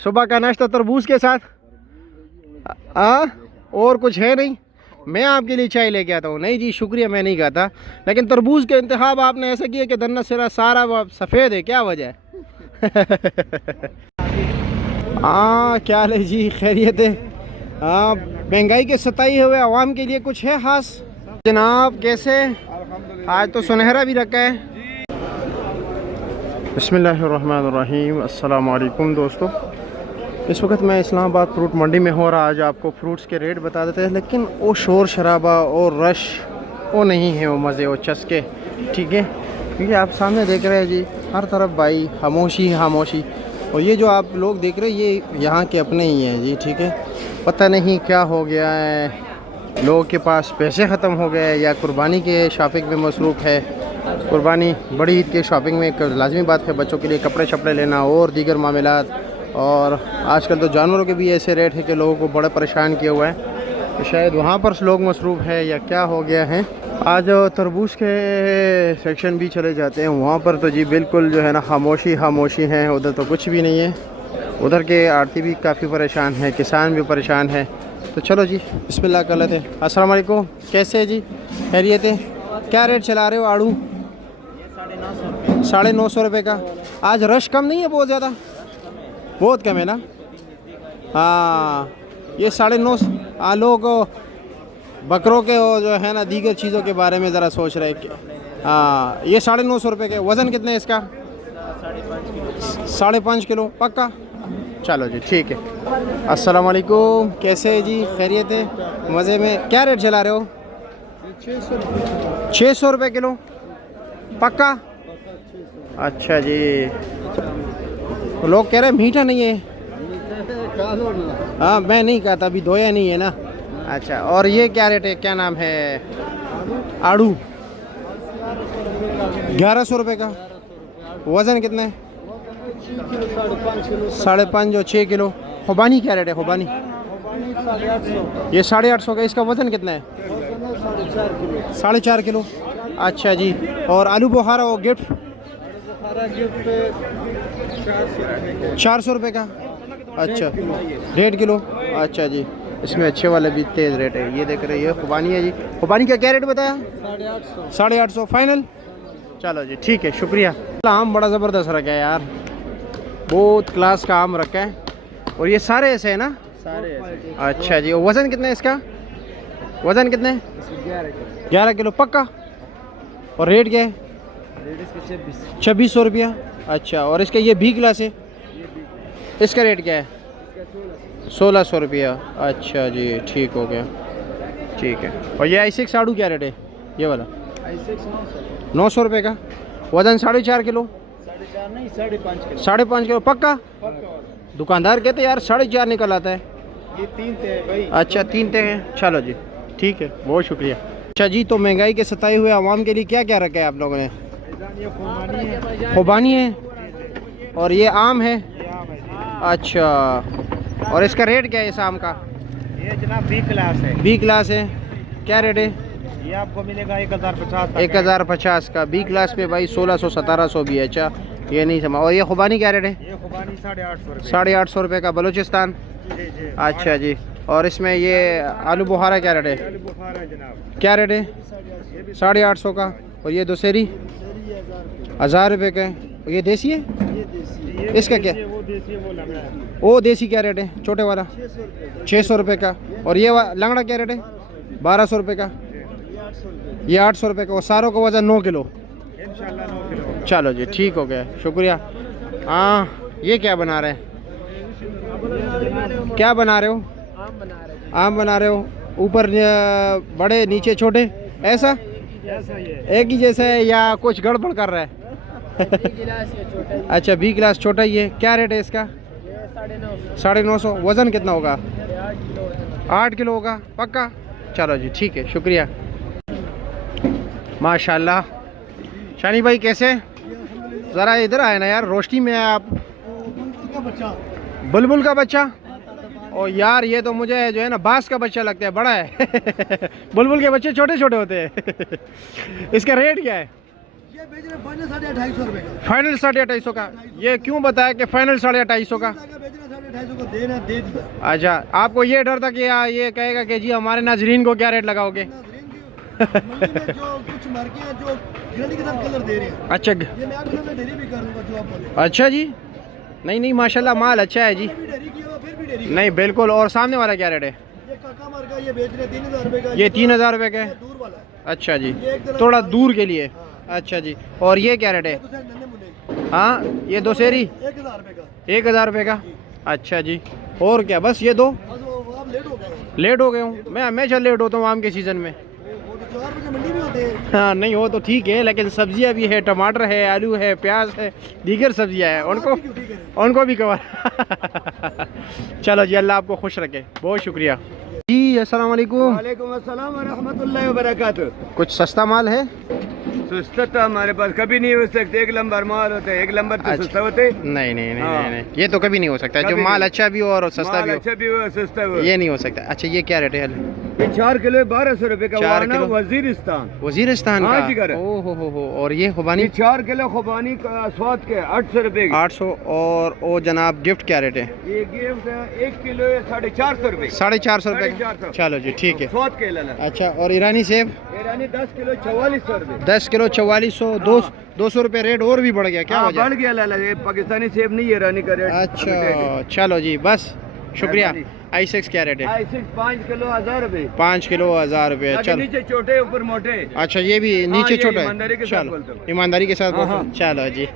सुबह का नाश्ता तरबूज के साथ। और कुछ है नहीं? मैं आपके लिए चाय लेके आता हूँ। नहीं जी शुक्रिया, मैं नहीं खाता। लेकिन तरबूज के इंतखाब आपने ऐसा किया कि दन्ना सिरा सारा सफ़ेद है, क्या वजह है? हाँ क्या हाल है जी, खैरियत है? हाँ, महंगाई के सताए हुए आवाम के लिए कुछ है ख़ास जनाब? कैसे आज तो सुनहरा भी रखा है। बिस्मिल्लाहिर्रहमानिर्रहीम, अस्सलाम वालेकुम दोस्तों। इस वक्त मैं इस्लामाबाद फ्रूट मंडी में हूँ और आज आपको फ्रूट्स के रेट बता देते हैं। लेकिन वो शोर शराबा और रश वो नहीं है, वो मज़े वो चस्के, ठीक है? क्योंकि आप सामने देख रहे हैं जी हर तरफ भाई खामोशी खामोशी। और ये जो आप लोग देख रहे हैं ये यहाँ के अपने ही हैं जी, ठीक है? पता नहीं क्या हो गया है, लोगों के पास पैसे ख़त्म हो गए या कुर्बानी के शॉपिंग में मसरूफ़ है। कुर्बानी बड़ी ईद के शॉपिंग में एक लाजमी बात है, बच्चों के लिए कपड़े शपड़े लेना और दीगर मामलात। और आजकल तो जानवरों के भी ऐसे रेट है कि लोगों को बड़ा परेशान किया हुआ है। तो शायद वहाँ पर लोग मसरूफ़ है या क्या हो गया है। आज तरबूज के सेक्शन भी चले जाते हैं, वहाँ पर तो जी बिल्कुल जो है ना खामोशी खामोशी है। उधर तो कुछ भी नहीं है। उधर के आड़ती भी काफ़ी परेशान है, किसान भी परेशान है। तो चलो जी बिस्मिल्लाह कर लेते हैं। अस्सलाम वालेकुम, कैसे है जी, खैरियत है? क्या रेट चला रहे हो आड़ू? 950 रुपये का। आज रश कम नहीं है? बहुत ज़्यादा, बहुत कम है ना? हाँ ये 950। लोग बकरों के जो है ना दीगर चीज़ों के बारे में ज़रा सोच रहे हैं। हाँ ये 950 रुपये के। वज़न कितने है इसका? 5.5 किलो पक्का। चलो जी ठीक है। अस्सलाम वालेकुम, कैसे है जी, खैरियत है? मज़े में। क्या रेट चला रहे हो? 600 रुपये किलो पक्का। अच्छा जी, लोग कह रहे हैं मीठा नहीं है। हाँ मैं नहीं खाता, अभी धोया नहीं है ना। अच्छा, और ये क्या रेट है, क्या नाम है? आड़ू 1100 रुपये का। वज़न कितना है? 5.5 और 6 किलो। खुबानी क्या रेट है? खुबानी ये 850 का। इसका वज़न कितना है? 4.5 किलो। अच्छा जी, और आलू बुखारा वो गिफ्ट 400 रुपये का। अच्छा 1.5 किलो। अच्छा जी, इसमें अच्छे वाले भी तेज़ रेट है। ये देख रहे हैं, ये खुबानी है जी। खुबानी का क्या रेट बताया? 850 फाइनल। चलो जी ठीक है, शुक्रिया। आम बड़ा ज़बरदस्त रखा है यार, बहुत क्लास का आम रखा है। और ये सारे ऐसे है ना? सारे ऐसे। अच्छा जी, वज़न कितना है इसका? वज़न कितने? 11 किलो पक्का। और रेट क्या है? 2600 रुपया। अच्छा, और इसका ये बी क्लास है, इसका रेट क्या है? 1600 रुपया। अच्छा जी ठीक हो गया, ठीक है। और ये i6 आड़ू क्या रेट है? ये वाला i6 900 रुपये का। वज़न 4.5 किलो। 5.5 किलो पक्का। दुकानदार कहते यार 4.5 निकल आता है। ये 3 थे भाई। अच्छा 3 थे हैं। चलो जी ठीक है, बहुत शुक्रिया। अच्छा जी, तो महंगाई के सताए हुए आवाम के लिए क्या क्या रखा है आप लोगों ने? खुबानी है और ये आम है। अच्छा, और इसका रेट क्या है इस आम का? ये जनाब बी क्लास है। बी क्लास है, क्या रेट है? ये आपको मिलेगा 1050। 1050 का। बी क्लास पे भाई 1600-1700 भी है। अच्छा ये नहीं समझ। और ये खुबानी क्या रेट है? ये खुबानी 850 850 रुपये का, बलूचिस्तान। अच्छा जी, और इसमें ये आलू बुखारा क्या रेट है? जनाब क्या रेट है? 850 का। और ये दुसेरी 1000 रुपये का है। और ये देसी है? इसका क्या? वो देसी क्या रेट है? छोटे वाला 600 रुपये का। और ये लंगड़ा क्या रेट है? 1200 रुपये का। ये 800 रुपये का। और सारों का वज़न 9 किलो। चलो जी ठीक हो गया, शुक्रिया। हाँ ये क्या बना रहे हैं? क्या बना रहे हो? आम बना रहे हो। ऊपर बड़े नीचे छोटे, ऐसा एक ही जैसा है या कुछ गड़बड़ कर रहा है? अच्छा बी क्लास छोटा ही है। क्या रेट है इसका? 950। वज़न कितना होगा? 8 किलो होगा पक्का। चलो जी ठीक है, शुक्रिया। माशाल्लाह। शानी भाई कैसे? ज़रा इधर आए ना यार, रोशनी में आप। बुलबुल का बच्चा? और यार ये तो मुझे जो है ना बास का बच्चा लगता है, बड़ा है। बुलबुल के बच्चे छोटे छोटे होते हैं। इसका रेट क्या है? ये बेच रहे फाइनल 250 रुपये का। फाइनल 250 का। ये क्यों बताया कि फाइनल 250 का? बेच रहे 250 को देना दे दिया। अच्छा, आपको ये डर था कि ये कहेगा कि जी हमारे नाजरीन को क्या रेट लगाओगे? नाज़रीन की मंडी में जो कुछ मार्के हैं जो गारंटी के साथ कलर दे रहे हैं, अच्छा ये मैं आपके सामने डेरी भी करूंगा जो आप बोले। अच्छा जी, नहीं नहीं माशाल्लाह माल अच्छा है जी। भी डेरी किया हुआ, फिर भी डेरी नहीं बिल्कुल। और सामने वाला क्या रेट है? ये काका मार का ये बेच रहे 3000 रुपए का। ये 3000 रुपये का ये है। दूर वाला है, अच्छा जी, ये एक तरह थोड़ा का- दूर के लिए। हाँ। अच्छा जी, और ये क्या रेट है? तो नन्हे मुन्ने हाँ, ये दो सेरी 1000 रुपए का। 1000 रुपये का। अच्छा जी, और क्या बस ये दो? बस वो आप लेट हो गए, लेट हो गए हूँ मैं हमेशा लेट होता हूँ आम के सीज़न में। वो तो 4 बजे मंडी में होते हैं। हाँ नहीं हो तो ठीक है, लेकिन सब्जियां भी है, टमाटर है, आलू है, प्याज है, दीगर सब्जियां हैं, उनको आपकी ड्यूटी करें। उनको भी कवर। चलो जी, अल्लाह आपको खुश रखे, बहुत शुक्रिया जी। अस्सलाम वालेकुम। वालेकुम अस्सलाम व रहमतुल्लाहि व बरकातुहू। कुछ सस्ता माल है? सस्ता तो हमारे पास कभी नहीं हो सकते, एक नंबर माल होता है, एक नंबर तो अच्छा। सस्ता होते। नहीं नहीं नहीं हाँ। नहीं, नहीं। ये तो कभी नहीं हो सकता, जो कभी माल नहीं। अच्छा भी हो और सस्ता माल भी हो, अच्छा भी हो सस्ता भी हो। ये नहीं हो सकता। अच्छा, ये क्या रेट है? ये 4 किलो 1200 रुपए का 4 वाना किलो? वजीरिस्तान। वजीरिस्तान हाँ का? जी, कर। ओ हो। और ये खुबानी? ये 4 किलो खुबानी का स्वाद के 800 रुपए की। 800। और ओ जनाब गिफ्ट क्या रेट है? ये गिफ्ट 1 किलो 450 रुपए। 450 रुपये का? 450। चलो जी ठीक है। स्वाद के लाला। अच्छा, और ईरानी सेब? ईरानी 10 किलो 4400 रुपए। 10 किलो 4400। 200 रुपये रेट और भी बढ़ गया, क्या हाँ, वजह? बढ़ गया लाला, ये पाकिस्तानी सेब नहीं है, ईरानी का रेट। अच्छा चलो जी, बस शुक्रिया। i6 क्या रेट है? 5 किलो 1000 रुपए। 5 किलो 1000 रुपये। ताकि चलो नीचे छोटे ऊपर मोटे। अच्छा, ये भी नीचे ये छोटा ईमानदारी है। के साथ चलो बोलता हूँ। ईमानदारी के साथ हाँ, बोलता हूँ। चलो जी।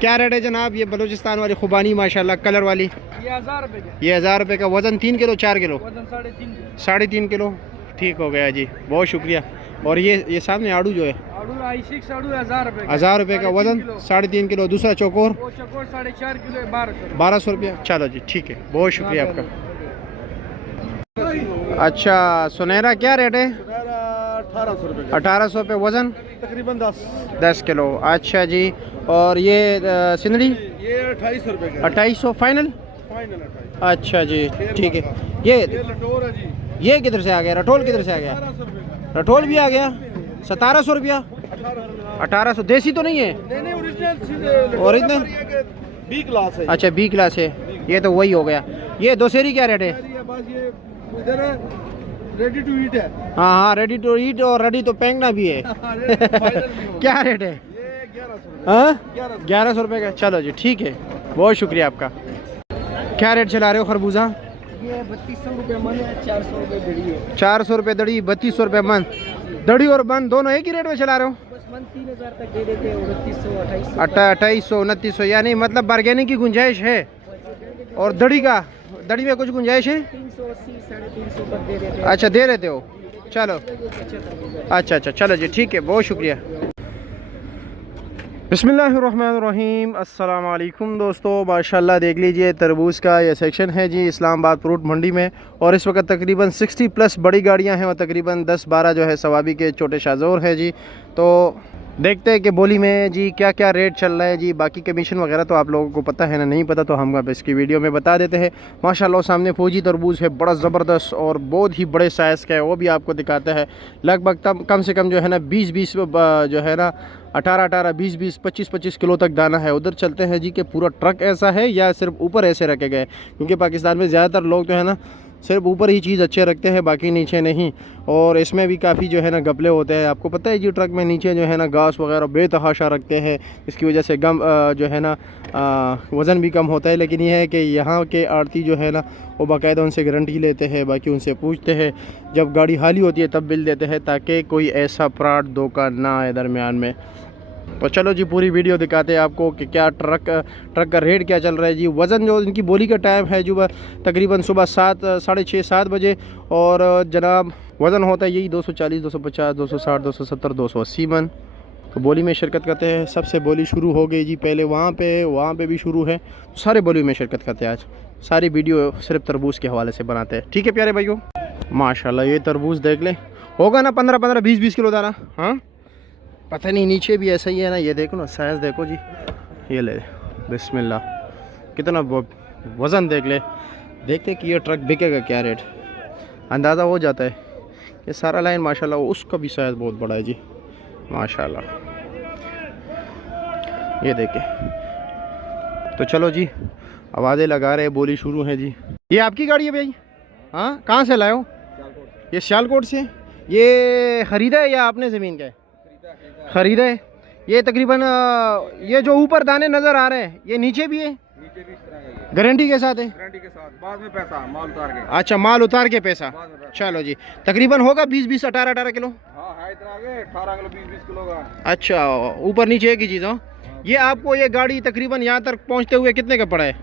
क्या रेट है जनाब ये बलूचिस्तान वाली खुबानी माशाल्लाह कलर वाली? ये 1000 रुपए का। ये 1000 रुपये का। वज़न 3 किलो 4 किलो? वजन 3.5 3.5 किलो। ठीक हो गया जी, बहुत शुक्रिया। और ये सामने आड़ू जो है? आड़ू i6 आड़ू 1000 रुपए 1000 रुपये का, वज़न 3.5 किलो। दूसरा चौकोर? वो चकोर 4.5 किलो 1200। 1200 रुपया। चलो जी ठीक है, बहुत शुक्रिया आपका। अच्छा, सुनहरा क्या रेट है? 1800 रुपए 1800 रुपये। वज़न? तकरीबन 10 किलो। अच्छा जी, और ये सिंदड़ी? ये 2800 रुपए का 2800 फाइनल? फाइनल 28। अच्छा जी ठीक है। ये लटोर है जी, ये किधर से आ गया? रटोल किधर से आ गया? 1800 रुपए का। रटोल भी आ गया? 1700 रुपया? 1800। देसी तो नहीं है? नहीं ओरिजिनल ओरिजिनल? बी क्लास है। अच्छा, बी क्लास है, ये तो वही हो गया। ये दोसेरी क्या रेट है? बस ये इधर है, रेडी टू ईट है। हाँ, रेडी टू ईट और रेडी तो फेंकना भी है। क्या रेट है? ये 1100 रुपए। हाँ, 1100 रुपये का। चलो जी ठीक है, बहुत शुक्रिया आपका। क्या रेट चला रहे हो खरबूजा? ये 3200 रुपए मन है, 400 रुपए दड़ी है। 400 रुपये दड़ी, 3200 रुपये मन। दड़ी और बन दोनों एक ही रेट में चला रहे हो? बस मन 3000 तक दे देते हैं, 2900 2800। 2800 2900, यानी मतलब बार्गेनिंग की गुंजाइश है। और दड़ी में कुछ गुंजाइश है? 380 350 तक दे देते हैं। अच्छा, दे रहते हो? चलो अच्छा चलो जी ठीक है, बहुत शुक्रिया। बिस्मिल्लाहिर्रहमानिर्रहीम। अस्सलाम वालेकुम दोस्तों, माशाल्लाह देख लीजिए तरबूज का ये सेक्शन है जी इस्लामाबाद फ्रूट मंडी में। और इस वक्त तकरीबन 60 प्लस बड़ी गाड़ियां हैं और तकरीबन 10-12 जो है सवाबी के छोटे शाजोर है जी। तो देखते हैं कि बोली में जी क्या क्या रेट चल रहा है जी। बाकी कमीशन वगैरह तो आप लोगों को पता है ना, नहीं पता तो हम अब इसकी वीडियो में बता देते हैं। माशाल्लाह सामने फौजी तरबूज है, बड़ा ज़बरदस्त और बहुत ही बड़े साइज़ का है, वो भी आपको दिखाते हैं। लगभग कम से कम जो है ना 20-20 जो है ना 18-18 20-20 25-25 किलो तक दाना है। उधर चलते हैं जी कि पूरा ट्रक ऐसा है या सिर्फ ऊपर ऐसे रखे गए, क्योंकि पाकिस्तान में ज़्यादातर लोग जो है ना सिर्फ ऊपर ही चीज़ अच्छे रखते हैं, बाकी नीचे नहीं। और इसमें भी काफ़ी जो है ना गपले होते हैं, आपको पता है जी। ट्रक में नीचे जो है ना घास वगैरह बेतहाशा रखते हैं, इसकी वजह से जो है ना वज़न भी कम होता है। लेकिन यह है कि यहाँ के आड़ती जो है ना वो बाकायदा उनसे गारंटी लेते हैं, बाकी उनसे पूछते हैं, जब गाड़ी खाली होती है तब बिल देते हैं, ताकि कोई ऐसा फ्रॉड धोखा ना आए दरमियान में। तो चलो जी पूरी वीडियो दिखाते हैं आपको कि क्या ट्रक का रेट क्या चल रहा है जी। वज़न जो इनकी बोली का टाइम है जो तकरीबन सुबह 6:30-7 बजे, और जनाब वज़न होता है यही 240 250 260 270 280 मन। तो बोली में शिरकत करते हैं। सबसे बोली शुरू हो गई जी, पहले वहाँ पे भी शुरू है। तो सारे बोली में शिरकत करते हैं आज। सारी वीडियो सिर्फ तरबूज के हवाले से बनाते हैं, ठीक है प्यारे भाइयों। माशाल्लाह ये तरबूज देख लें, होगा ना 15-15 20-20 किलो दाना। हाँ पता नहीं, नीचे भी ऐसा ही है ना, ये देखो ना साइज़ देखो जी। ये ले बिस्मिल्लाह, कितना वज़न देख ले। देखते कि ये ट्रक बिकेगा क्या रेट, अंदाज़ा हो जाता है। ये सारा लाइन माशाल्लाह, उसका भी साइज़ बहुत बड़ा है जी माशाल्लाह। ये देखें। तो चलो जी आवाज़ें लगा रहे, बोली शुरू है जी। ये आपकी गाड़ी है भाई? हाँ, कहाँ से लाए हो? ये सियालकोट से। ये ख़रीदा है या आपने ज़मीन का है? ख़रीदा है। ये तकरीबन ये जो ऊपर दाने नज़र आ रहे हैं ये नीचे भी है? नीचे भी इस तरह का ही है, गारंटी के साथ है? गारंटी के साथ, बाद में पैसा माल उतार के। अच्छा, माल उतार के पैसा। बाद में पैसा। चलो जी, तकरीबन होगा 20-20, 18-18 किलो। हाँ है इतना आगे, 18 किलो 20-20 किलो का। अच्छा, ऊपर नीचे एक ही चीज़ हो। ये आपको ये गाड़ी तकरीबन यहाँ तक पहुँचते हुए कितने का पड़ा है? ये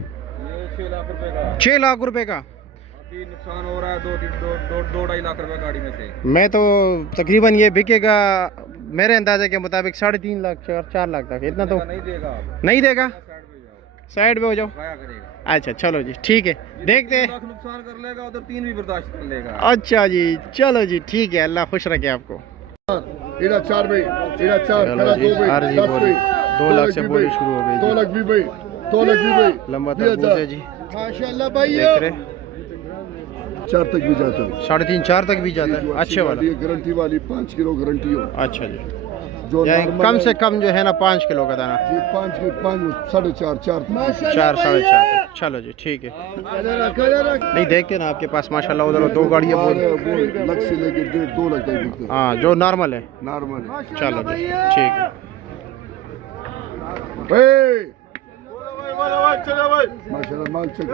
6 लाख रुपए का। 6 लाख रुपए का। अभी नुकसान हो रहा है 2-2.5 लाख रुपए गाड़ी में से। मैं तो तकरीबन ये बिकेगा मेरे अंदाजे के मुताबिक 3.5 लाख 4 लाख तक। इतना तो नहीं देगा आप, नहीं देगा। साइड पे जाओ, साइड पे हो जाओ। गाया करेगा। अच्छा चलो जी, ठीक है, देखते हैं। 3 लाख नुकसान कर लेगा, उधर 3 भी बर्दाश्त कर लेगा। अच्छा जी, चलो जी, ठीक है, अल्लाह खुश रखे आपको। इधर 4 भाई, इधर 4, चलो जी, आरजी बोली 2 लाख से बोली शुरू हो गई 2 जी। लाख भी भाई, 2 लाख भी भाई। लंबा तरबूज है जी, माशाल्लाह भाई, देख रहे 4 तक भी जाता है। 3.5-4 तक भी जाता है। अच्छे वाला। ये गारंटी वाली 5 किलो गारंटी हो। अच्छा जी, जो यानी नॉर्मल कम है, से कम जो है ना 5 किलो का दाना। ये 5 4.5 4 4 4.5। चलो जी, ठीक है। नहीं, देखते ना आपके पास माशाल्लाह उधर 2 गाड़ियाँ बोल। वो लाख से लेके 2 लाख तक बिकते हैं हाँ, जो नॉर्मल है। नॉर्मल। चलो जी, ठीक है। माशाल्लाह माल चेक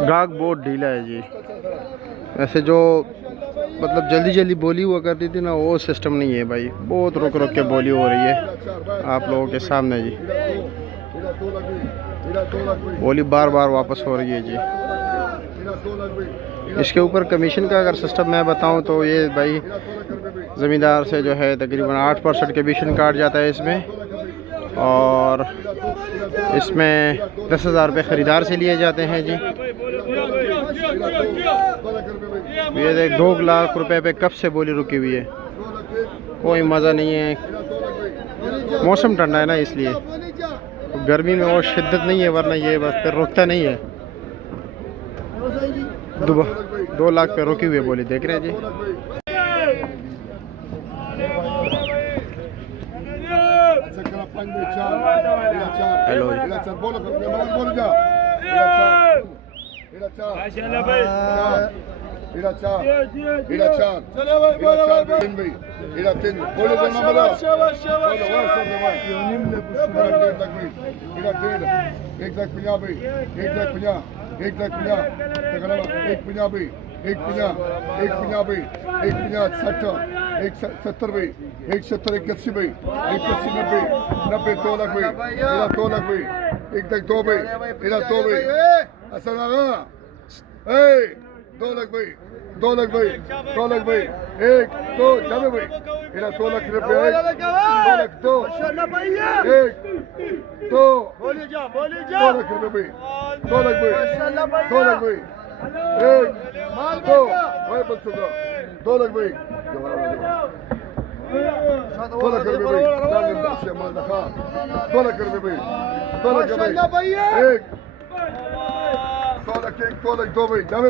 गाहक बहुत ढीला है जी। वैसे जो मतलब जल्दी जल्दी बोली हुआ करती थी ना, वो सिस्टम नहीं है भाई। बहुत रुक रुक के बोली हो रही है आप लोगों के सामने जी। बोली बार बार वापस हो रही है जी। इसके ऊपर कमीशन का अगर सिस्टम मैं बताऊं तो ये भाई ज़मींदार से जो है तकरीबन 8% कमीशन काट जाता है इसमें, और इसमें 10,000 रुपये ख़रीदार से लिए जाते हैं जी। ये देख 2 लाख रुपए पे कब से बोली रुकी हुई है, कोई मज़ा नहीं है। मौसम ठंडा है ना, इसलिए तो गर्मी में वो शिद्दत नहीं है, वरना ये बस फिर रुकता नहीं है। 2 लाख पे रुकी हुई है बोली, देख रहे हैं जी। हेलो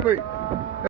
भाई